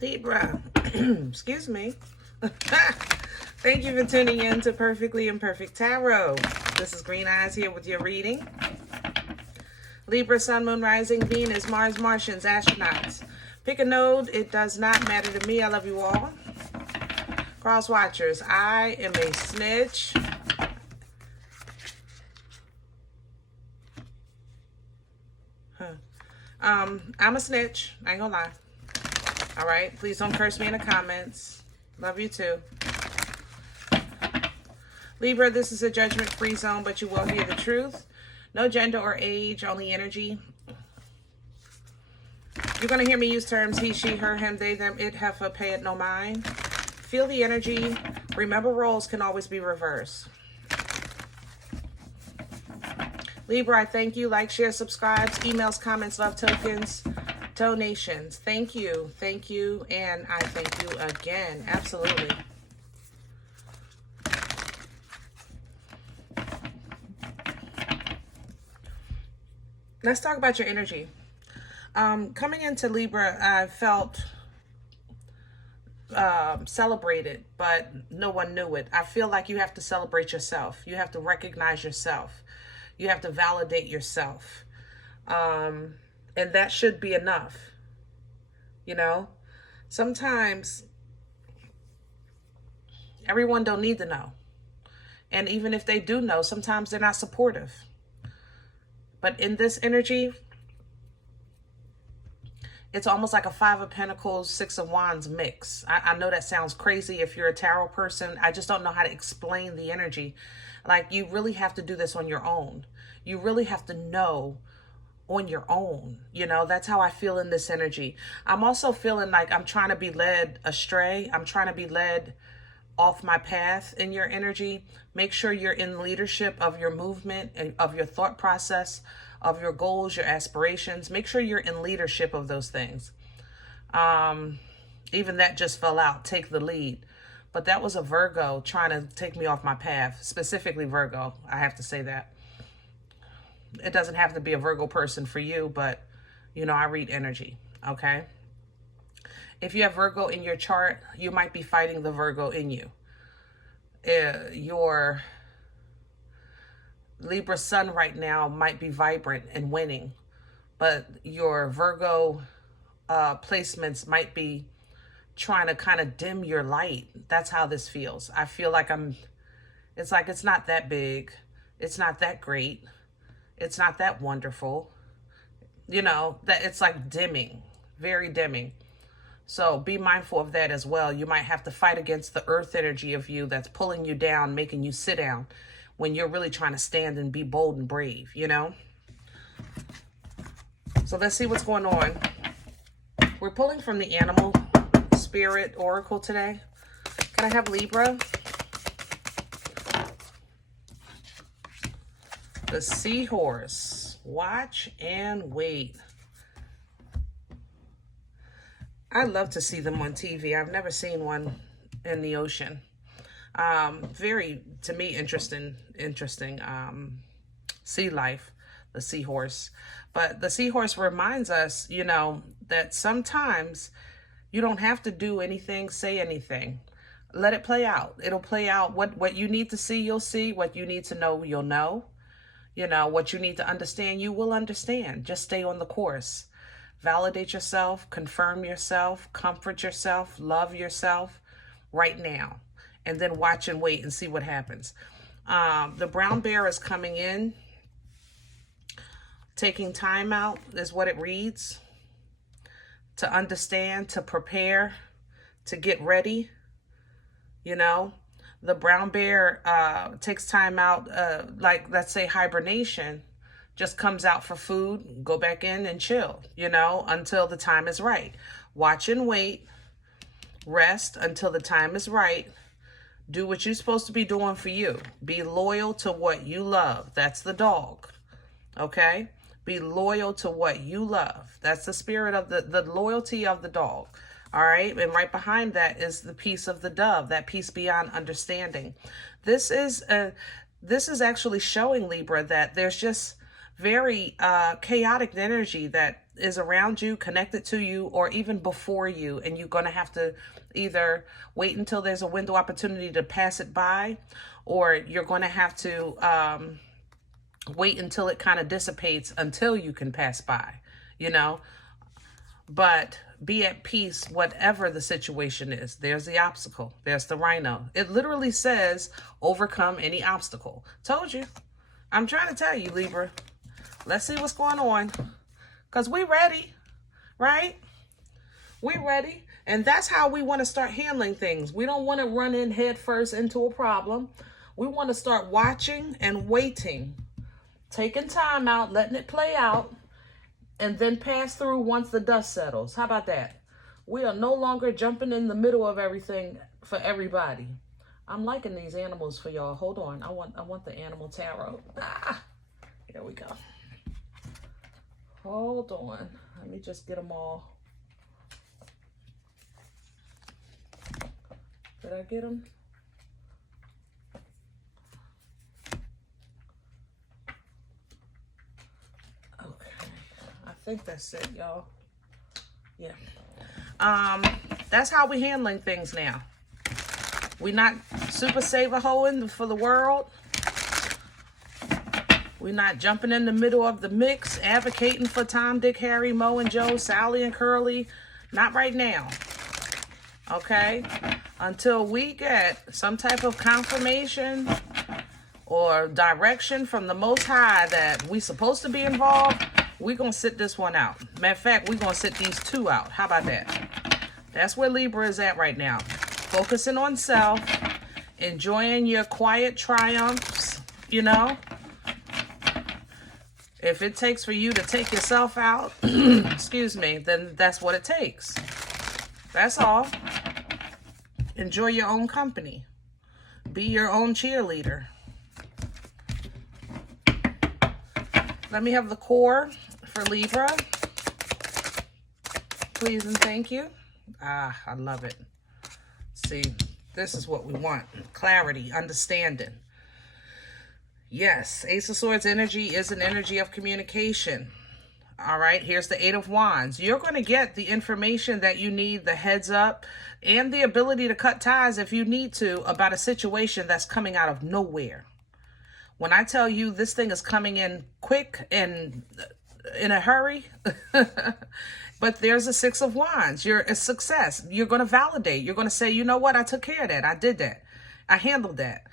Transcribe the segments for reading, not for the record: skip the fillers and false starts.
Libra, excuse me. Thank you for tuning in to Perfectly Imperfect Tarot. This is Green Eyes here with your reading. Libra, Sun, Moon, Rising, Venus, Mars, Martians, astronauts. Pick a node. It does not matter to me. I love you all. Cross watchers, I am a snitch. I'm a snitch. I ain't gonna lie. All right, please don't curse me in the comments. Love you too. Libra, this is a judgment-free zone, but you will hear the truth. No gender or age, only energy. You're going to hear me use terms he, she, her, him, they, them, it, heifer, pay it no mind. Feel the energy. Remember, roles can always be reversed. Libra, I thank you. Like, share, subscribe, emails, comments, love tokens, donations. Thank you, and I thank you again. Absolutely. Let's talk about your energy. Coming into Libra, I felt celebrated, but no one knew it. I feel like you have to celebrate yourself. You have to recognize yourself. You have to validate yourself. And that should be enough. You know, sometimes everyone don't need to know. And even if they do know, sometimes they're not supportive. But in this energy, it's almost like a Five of Pentacles, Six of Wands mix. I know that sounds crazy if you're a tarot person. I just don't know how to explain the energy. Like, you really have to do this on your own. You really have to know on your own. You know, that's how I feel in this energy. I'm also feeling like I'm trying to be led astray. I'm trying to be led off my path in your energy. Make sure you're in leadership of your movement, of your thought process, of your goals, your aspirations. Make sure you're in leadership of those things. Even that just fell out. Take the lead. But that was a Virgo trying to take me off my path. Specifically Virgo. I have to say that. It doesn't have to be a Virgo person for you, but, you know, I read energy. Okay? If you have Virgo in your chart, you might be fighting the Virgo in you. Your Libra sun right now might be vibrant and winning, but your Virgo placements might be trying to kind of dim your light. That's how this feels. I feel like it's like it's not that big. It's not that great. It's not that wonderful. You know, that it's like dimming, very dimming. So be mindful of that as well. You might have to fight against the earth energy of you that's pulling you down, making you sit down when you're really trying to stand and be bold and brave, you know? So let's see what's going on. We're pulling from the Animal Spirit Oracle today. Can I have Libra? The Seahorse. Watch and wait. I love to see them on TV. I've never seen one in the ocean. Very, to me, interesting sea life, the seahorse. But the seahorse reminds us, you know, that sometimes you don't have to do anything, say anything. Let it play out. It'll play out. What you need to see, you'll see. What you need to know, you'll know. You know, what you need to understand, you will understand. Just stay on the course. Validate yourself, confirm yourself, comfort yourself, love yourself right now. And then watch and wait and see what happens. The brown bear is coming in. Taking time out is what it reads. To understand, to prepare, to get ready. You know, the brown bear takes time out, like let's say hibernation. Just comes out for food, go back in and chill, you know, until the time is right. Watch and wait, rest until the time is right. Do what you're supposed to be doing for you. Be loyal to what you love. That's the dog, okay? Be loyal to what you love. That's the spirit of the loyalty of the dog, all right? And right behind that is the peace of the dove, that peace beyond understanding. This is actually showing, Libra, that there's just very chaotic energy that is around you, connected to you, or even before you, and you're going to have to either wait until there's a window opportunity to pass it by, or you're going to have to wait until it kind of dissipates until you can pass by, you know. But be at peace, whatever the situation is. There's the obstacle. There's the rhino. It literally says, overcome any obstacle. Told you. I'm trying to tell you, Libra. Let's see what's going on. Because we ready, right? We ready. And that's how we want to start handling things. We don't want to run in head first into a problem. We want to start watching and waiting. Taking time out, letting it play out. And then pass through once the dust settles. How about that? We are no longer jumping in the middle of everything for everybody. I'm liking these animals for y'all. Hold on. I want the animal tarot. Here we go. Hold on. Let me just get them all. Did I get them? I think that's it, y'all. Yeah. That's how we handling things now. We're not super saver-hoeing for the world. We're not jumping in the middle of the mix, advocating for Tom, Dick, Harry, Mo, and Joe, Sally, and Curly. Not right now. Okay? Until we get some type of confirmation or direction from the Most High that we're supposed to be involved, we're going to sit this one out. Matter of fact, we're going to sit these two out. How about that? That's where Libra is at right now. Focusing on self, enjoying your quiet triumphs, you know. If it takes for you to take yourself out, excuse me, then that's what it takes. That's all. Enjoy your own company. Be your own cheerleader. Let me have the core for Libra. Please and thank you. I love it. See, this is what we want. Clarity, understanding. Yes, Ace of Swords energy is an energy of communication. All right, here's the Eight of Wands. You're going to get the information that you need, the heads up, and the ability to cut ties if you need to about a situation that's coming out of nowhere. When I tell you this thing is coming in quick and in a hurry, but there's a Six of Wands. You're a success. You're going to validate. You're going to say, you know what? I took care of that. I did that. I handled that.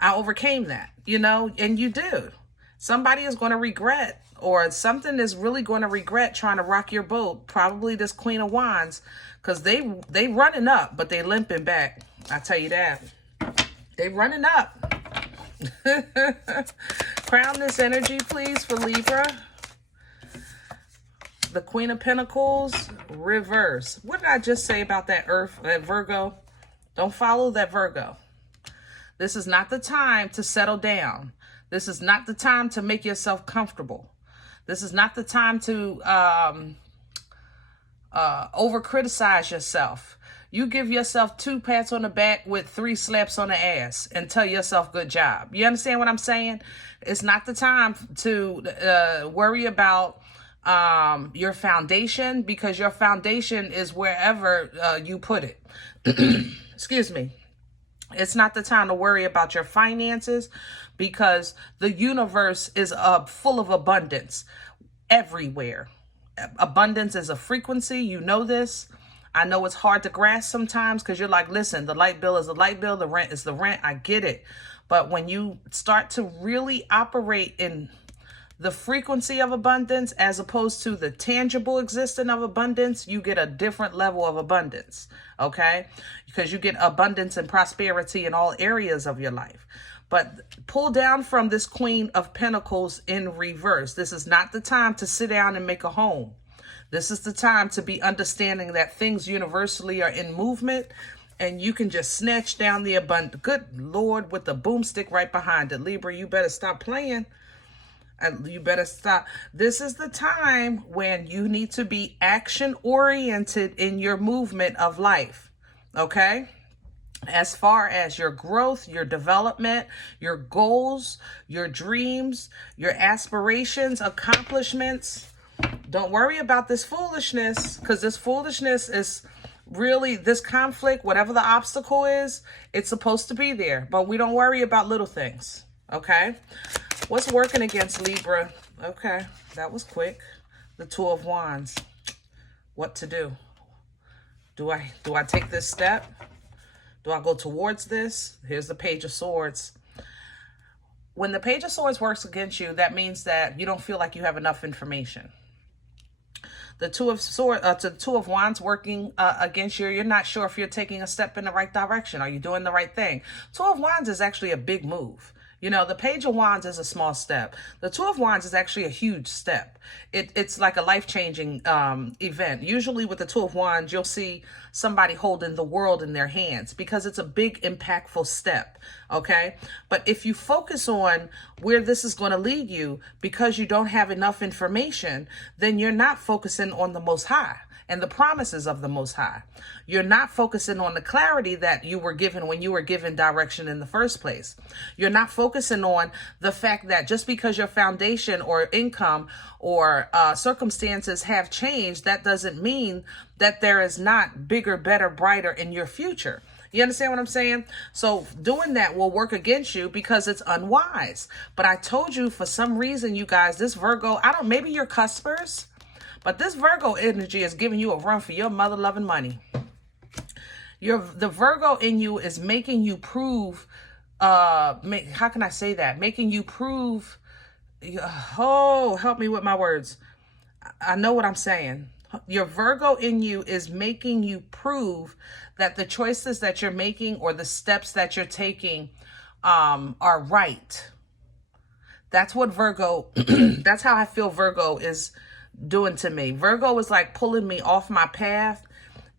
I overcame that, you know, and you do. Somebody is going to regret, or something is really going to regret trying to rock your boat. Probably this Queen of Wands, because they running up, but they limping back. I tell you that. They running up. Crown this energy, please, for Libra. The Queen of Pentacles, reverse. What did I just say about that Earth, that Virgo? Don't follow that Virgo. This is not the time to settle down. This is not the time to make yourself comfortable. This is not the time to over-criticize yourself. You give yourself 2 pats on the back with 3 slaps on the ass and tell yourself good job. You understand what I'm saying? It's not the time to worry about your foundation, because your foundation is wherever you put it. Excuse me. It's not the time to worry about your finances, because the universe is full of abundance everywhere. Abundance is a frequency. You know this. I know it's hard to grasp sometimes because you're like, listen, the light bill is the light bill. The rent is the rent. I get it. But when you start to really operate in the frequency of abundance as opposed to the tangible existence of abundance, you get a different level of abundance, okay? Because you get abundance and prosperity in all areas of your life. But pull down from this Queen of Pentacles in reverse. This is not the time to sit down and make a home. This is the time to be understanding that things universally are in movement, and you can just snatch down the abundance. Good Lord, with the boomstick right behind it. Libra, you better stop playing. You better stop. This is the time when you need to be action-oriented in your movement of life, okay? As far as your growth, your development, your goals, your dreams, your aspirations, accomplishments, Don't worry about this foolishness, because this foolishness is really, this conflict, whatever the obstacle is, it's supposed to be there. But we don't worry about little things, okay? What's working against Libra? Okay, that was quick. The Two of Wands. What to do? Do I take this step? Do I go towards this? Here's the Page of Swords. When the Page of Swords works against you, that means that you don't feel like you have enough information. The Two of Wands working against you, you're not sure if you're taking a step in the right direction. Are you doing the right thing? Two of Wands is actually a big move. You know, the Page of Wands is a small step. The Two of Wands is actually a huge step. It's like a life-changing event. Usually with the Two of Wands, you'll see somebody holding the world in their hands because it's a big, impactful step, okay? But if you focus on where this is going to lead you because you don't have enough information, then you're not focusing on the Most High and the promises of the Most High. You're not focusing on the clarity that you were given when you were given direction in the first place. You're not focusing on the fact that just because your foundation or income or circumstances have changed, that doesn't mean that there is not bigger, better, brighter in your future. You understand what I'm saying? So doing that will work against you because it's unwise. But I told you, for some reason, you guys, this Virgo, maybe you're cuspers, but this Virgo energy is giving you a run for your mother-loving money. The Virgo in you is making you prove, how can I say that? Making you prove, oh, help me with my words. I know what I'm saying. Your Virgo in you is making you prove that the choices that you're making or the steps that you're taking are right. That's what Virgo, that's how I feel Virgo is doing to me. Virgo is like pulling me off my path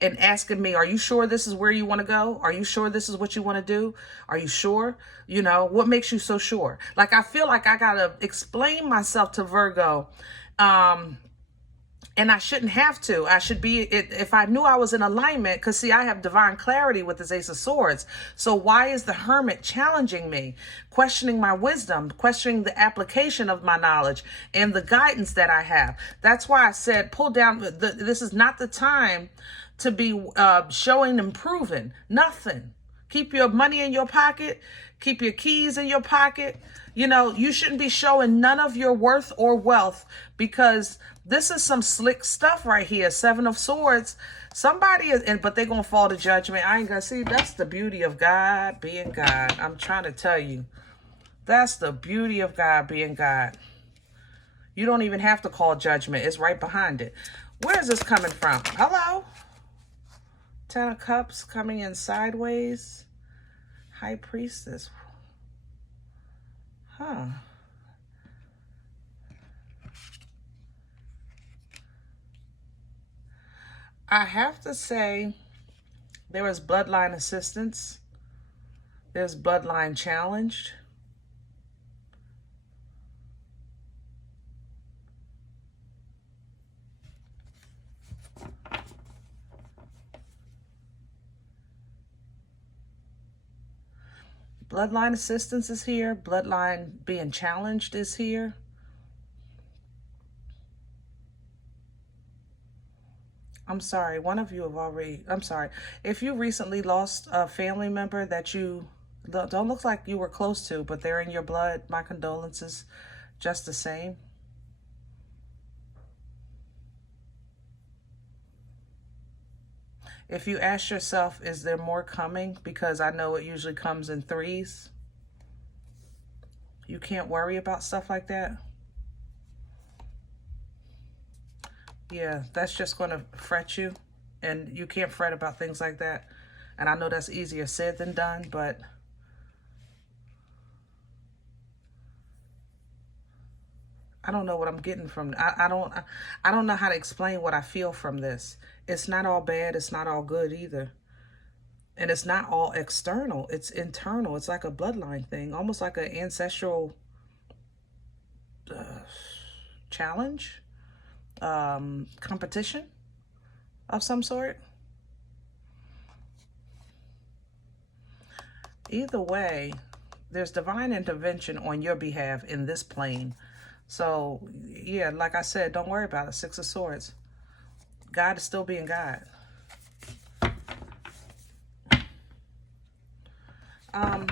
and asking me, are you sure this is where you want to go? Are you sure this is what you want to do? Are you sure? You know, what makes you so sure? Like, I feel like I got to explain myself to Virgo. And I shouldn't have to. I should be, if I knew I was in alignment, because see, I have divine clarity with this Ace of Swords. So why is the Hermit challenging me, questioning my wisdom, questioning the application of my knowledge and the guidance that I have? That's why I said, pull down, this is not the time to be showing and proving nothing. Keep your money in your pocket. Keep your keys in your pocket. You know, you shouldn't be showing none of your worth or wealth, because this is some slick stuff right here. Seven of Swords. Somebody is, but they're going to fall to judgment. I ain't going to see. That's the beauty of God being God. I'm trying to tell you. That's the beauty of God being God. You don't even have to call judgment. It's right behind it. Where is this coming from? Hello? Ten of Cups coming in sideways. High Priestess. Huh. I have to say, there is bloodline assistance. There's bloodline challenged. Bloodline assistance is here. Bloodline being challenged is here. I'm sorry, one of you have already, I'm sorry. If you recently lost a family member that you don't look like you were close to, but they're in your blood, my condolences just the same. If you ask yourself, is there more coming? Because I know it usually comes in threes. You can't worry about stuff like that. Yeah, that's just going to fret you, and you can't fret about things like that. And I know that's easier said than done, but I don't know what I'm getting from. I don't know how to explain what I feel from this. It's not all bad. It's not all good either. And it's not all external. It's internal. It's like a bloodline thing, almost like an ancestral challenge. Competition of some sort. Either way, there's divine intervention on your behalf in this plane. So, yeah, like I said, don't worry about it. Six of Swords. God is still being God. I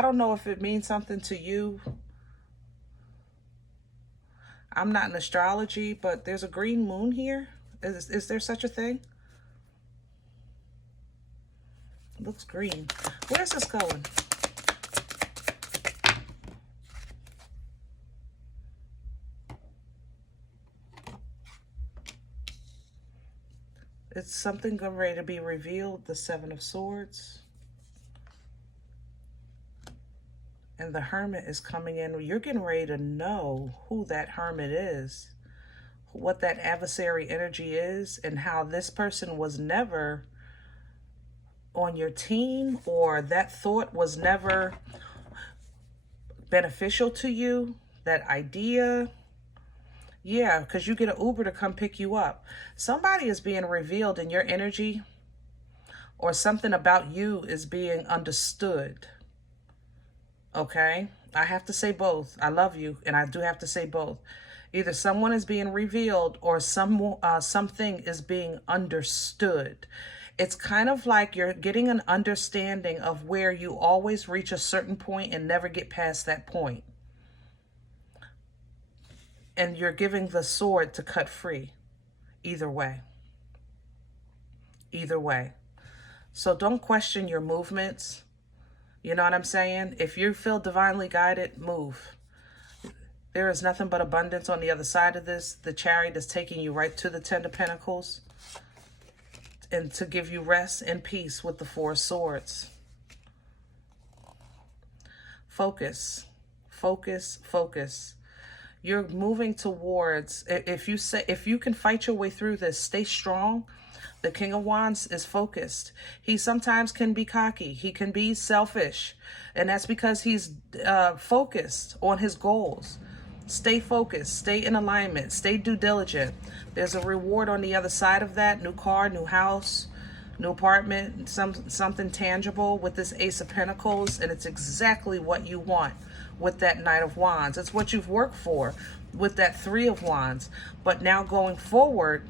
don't know if it means something to you. I'm not in astrology, but there's a green moon here. Is there such a thing? It looks green. Where's this going? It's something getting ready to be revealed. The Seven of Swords. And the Hermit is coming in. You're getting ready to know who that Hermit is, what that adversary energy is, and how this person was never on your team, or that thought was never beneficial to you, that idea. Yeah, because you get an Uber to come pick you up. Somebody is being revealed in your energy, or something about you is being understood. Okay, I have to say both. I love you, and I do have to say both. Either someone is being revealed, or something is being understood. It's kind of like you're getting an understanding of where you always reach a certain point and never get past that point. And you're giving the sword to cut free. Either way. Either way. So don't question your movements. You know what I'm saying? If you feel divinely guided, move. There is nothing but abundance on the other side of this. The Chariot is taking you right to the Ten of Pentacles, and to give you rest and peace with the Four of Swords. Focus. Focus. Focus. You're moving towards, if you can fight your way through this, stay strong. The King of Wands is focused. He sometimes can be cocky. He can be selfish. And that's because he's focused on his goals. Stay focused. Stay in alignment. Stay due diligent. There's a reward on the other side of that. New car, new house, new apartment, something tangible with this Ace of Pentacles. And it's exactly what you want with that Knight of Wands. It's what you've worked for with that Three of Wands. But now going forward,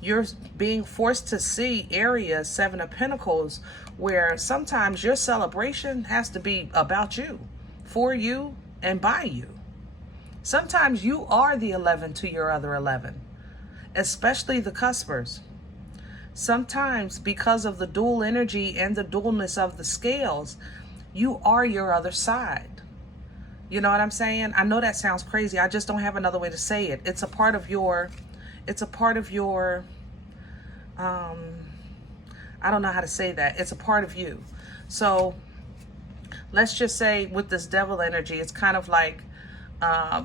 you're being forced to see areas, Seven of Pentacles, where sometimes your celebration has to be about you, for you, and by you. Sometimes you are the 11 to your other 11, especially the cuspers. Sometimes because of the dual energy and the dualness of the scales, you are your other side. You know what I'm saying? I know that sounds crazy. I just don't have another way to say it. It's a part of your, I don't know how to say that. It's a part of you. So let's just say with this devil energy, it's kind of like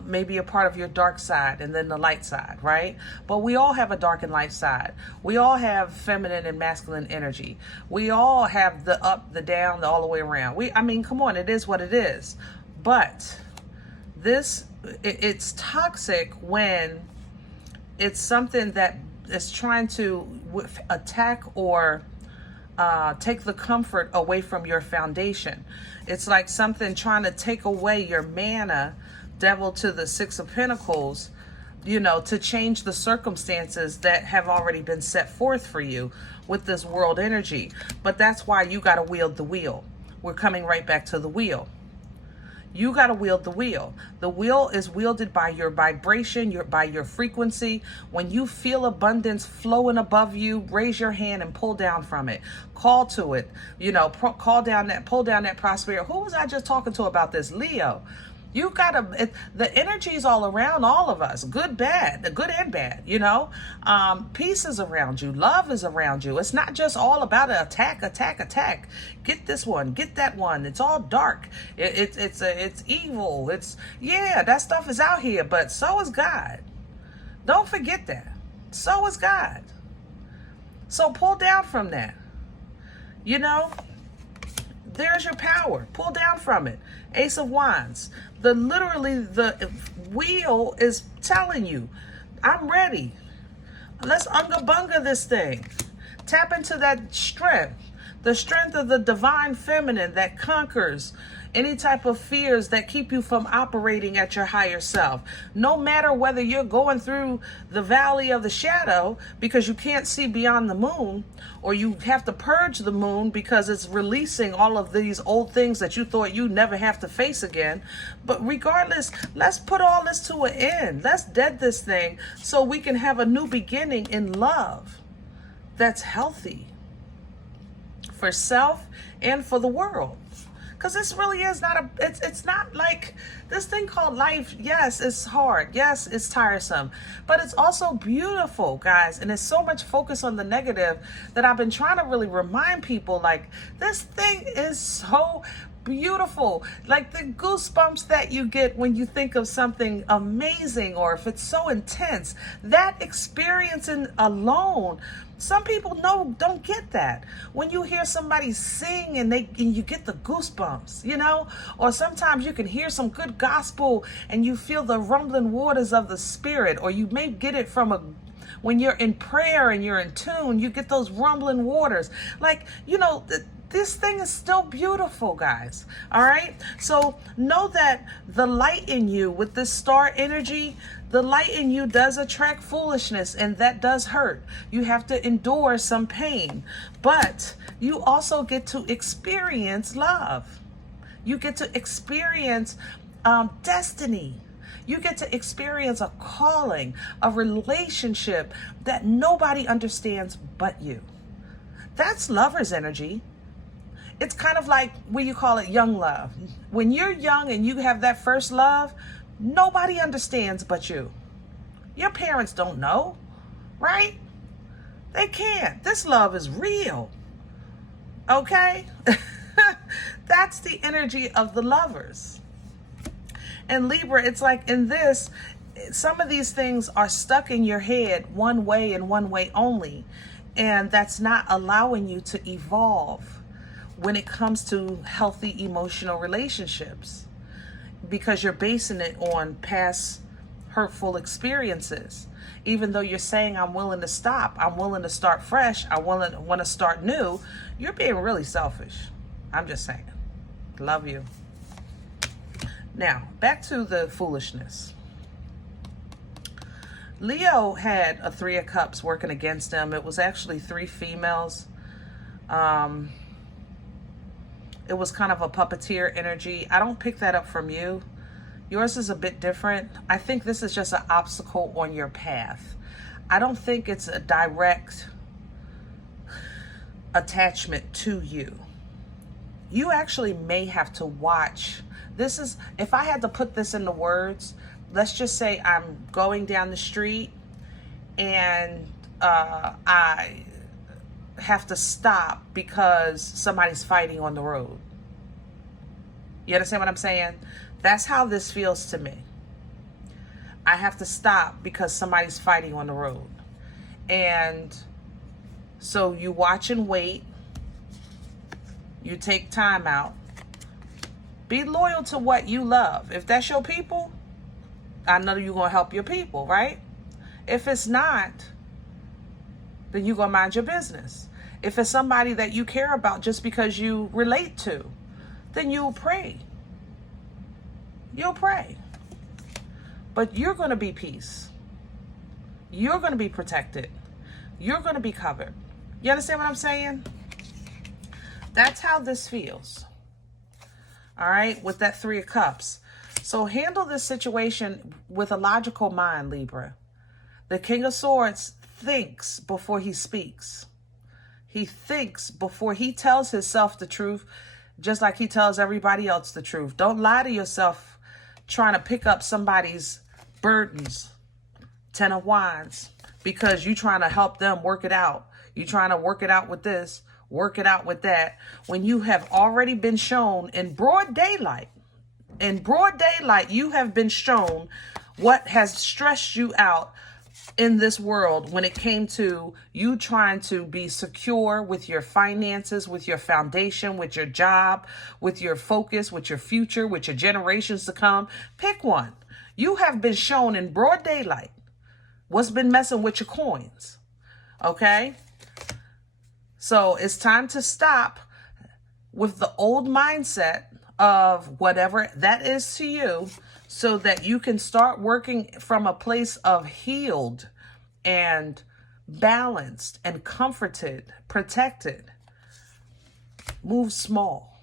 maybe a part of your dark side and then the light side, right? But we all have a dark and light side. We all have feminine and masculine energy. We all have the up, the down, all the way around. I mean, come on, it is what it is. But it's toxic when it's something that is trying to attack or take the comfort away from your foundation. It's like something trying to take away your mana, devil to the Six of Pentacles, you know, to change the circumstances that have already been set forth for you with this world energy. But that's why you got to wield the wheel. We're coming right back to the wheel. You got to wield the wheel. The wheel is wielded by your vibration, by your frequency. When you feel abundance flowing above you, raise your hand and pull down from it. Call to it. You know, pull down that prosperity. Who was I just talking to about this? Leo. You gotta, the energy is all around all of us, good, bad, the good and bad, you know. Peace is around you, love is around you. It's not just all about an attack. Get this one, get that one. It's all dark. It's evil. Yeah, that stuff is out here, but so is God. Don't forget that. So is God. So pull down from that. You know, there's your power. Pull down from it. Ace of Wands. Literally the wheel is telling you, I'm ready. Let's unga bunga this thing. Tap into that strength. The strength of the divine feminine that conquers any type of fears that keep you from operating at your higher self. No matter whether you're going through the valley of the shadow because you can't see beyond the moon, or you have to purge the moon because it's releasing all of these old things that you thought you never have to face again. But regardless, let's put all this to an end. Let's dead this thing so we can have a new beginning in love that's healthy for self and for the world. Because this really is not it's not like this thing called life. Yes, it's hard. Yes, it's tiresome. But it's also beautiful, guys. And there's so much focus on the negative that I've been trying to really remind people, like, this thing is so beautiful. Like the goosebumps that you get when you think of something amazing, or if it's so intense, that experience alone. Some people don't get that. When you hear somebody sing and you get the goosebumps, you know, or sometimes you can hear some good gospel and you feel the rumbling waters of the spirit, or you may get it when you're in prayer and you're in tune, you get those rumbling waters. Like, you know, this thing is still beautiful, guys. All right. So know that the light in you with this star energy, the light in you does attract foolishness, and that does hurt. You have to endure some pain, but you also get to experience love. You get to experience destiny. You get to experience a calling, a relationship that nobody understands but you. That's lover's energy. It's kind of like, what you call it, young love. When you're young and you have that first love, nobody understands but you. Your parents don't know, right? They can't. This love is real. Okay? That's the energy of the lovers. And Libra, it's like in this, some of these things are stuck in your head one way and one way only. And that's not allowing you to evolve when it comes to healthy emotional relationships, because you're basing it on past hurtful experiences. Even though you're saying, I'm willing to stop, I'm willing to start fresh, I want to start new, you're being really selfish. I'm just saying. Love you. Now, back to the foolishness. Leo had a 3 of Cups working against him. It was actually 3 females. It was kind of a puppeteer energy. I don't pick that up from you. Yours is a bit different. I think this is just an obstacle on your path. I don't think it's a direct attachment to you. You actually may have to watch. This is, if I had to put this into words, let's just say I'm going down the street and I have to stop because somebody's fighting on the road. You understand what I'm saying? That's how this feels to me. I have to stop because somebody's fighting on the road. And so you watch and wait. You take time out. Be loyal to what you love. If that's your people, I know you're going to help your people, right? If it's not, then you're going to mind your business. If it's somebody that you care about just because you relate to, then you'll pray. You'll pray. But you're going to be peace. You're going to be protected. You're going to be covered. You understand what I'm saying? That's how this feels. All right, with that 3 of Cups. So handle this situation with a logical mind, Libra. The King of Swords thinks before he speaks. He thinks before he tells himself the truth, just like he tells everybody else the truth. Don't lie to yourself trying to pick up somebody's burdens. 10 of Wands. Because you're trying to help them work it out. You're trying to work it out with this, work it out with that, when you have already been shown in broad daylight. In broad daylight, you have been shown what has stressed you out in this world when it came to you trying to be secure with your finances, with your foundation, with your job, with your focus, with your future, with your generations to come. Pick one. You have been shown in broad daylight what's been messing with your coins. Okay? So it's time to stop with the old mindset of whatever that is to you, so that you can start working from a place of healed and balanced and comforted, protected. Move small.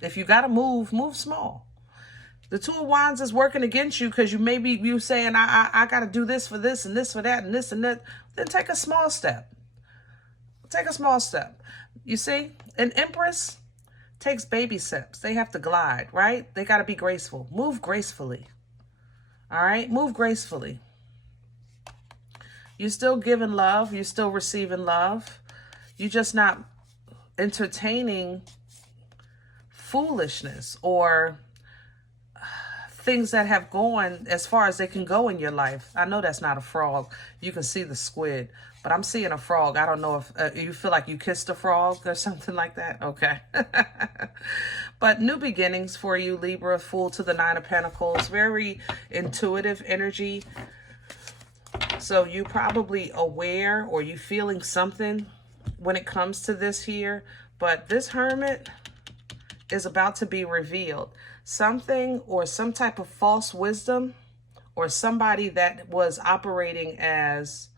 If you got to move small. The Two of Wands is working against you because you saying, I got to do this for this and this for that and this and that. Then take a small step. Take a small step. You see, an Empress takes baby steps. They have to glide, right? They got to be graceful. Move gracefully. All right? Move gracefully. You're still giving love. You're still receiving love. You're just not entertaining foolishness or things that have gone as far as they can go in your life. I know that's not a frog. You can see the squid, but I'm seeing a frog. I don't know if you feel like you kissed a frog or something like that. Okay. But new beginnings for you, Libra. Fool to the Nine of Pentacles. Very intuitive energy. So you probably aware or you feeling something when it comes to this here. But this Hermit is about to be revealed. Something or some type of false wisdom or somebody that was operating as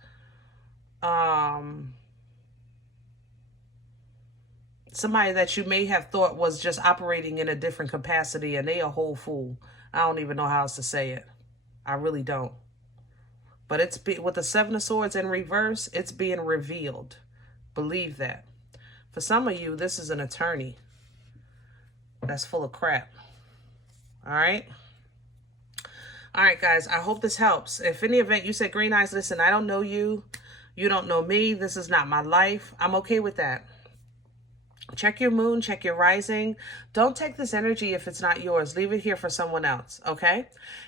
somebody that you may have thought was just operating in a different capacity, and they a whole fool. I don't even know how else to say it. I really don't. But it's with the Seven of Swords in reverse, it's being revealed. Believe that. For some of you, this is an attorney that's full of crap. All right. All right, guys. I hope this helps. If any event you said, Green Eyes, listen, I don't know you. You don't know me. This is not my life. I'm okay with that. Check your moon. Check your rising. Don't take this energy if it's not yours. Leave it here for someone else. Okay.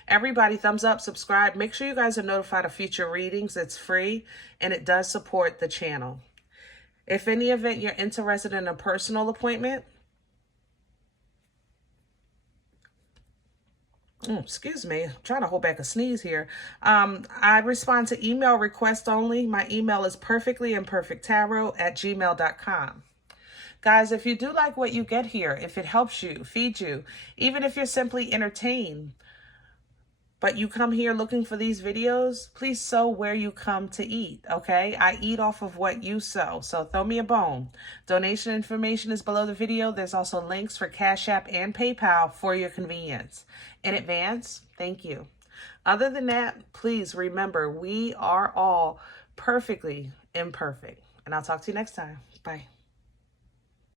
Everybody, thumbs up, subscribe. Make sure you guys are notified of future readings. It's free and it does support the channel. If any event you're interested in a personal appointment, excuse me, I'm trying to hold back a sneeze here. I respond to email requests only. My email is perfectlyimperfecttarot@gmail.com. Guys, if you do like what you get here, if it helps you, feed you, even if you're simply entertained, but you come here looking for these videos, please sow where you come to eat, okay? I eat off of what you sow, so throw me a bone. Donation information is below the video. There's also links for Cash App and PayPal for your convenience. In advance, thank you. Other than that, please remember, we are all perfectly imperfect. And I'll talk to you next time. Bye.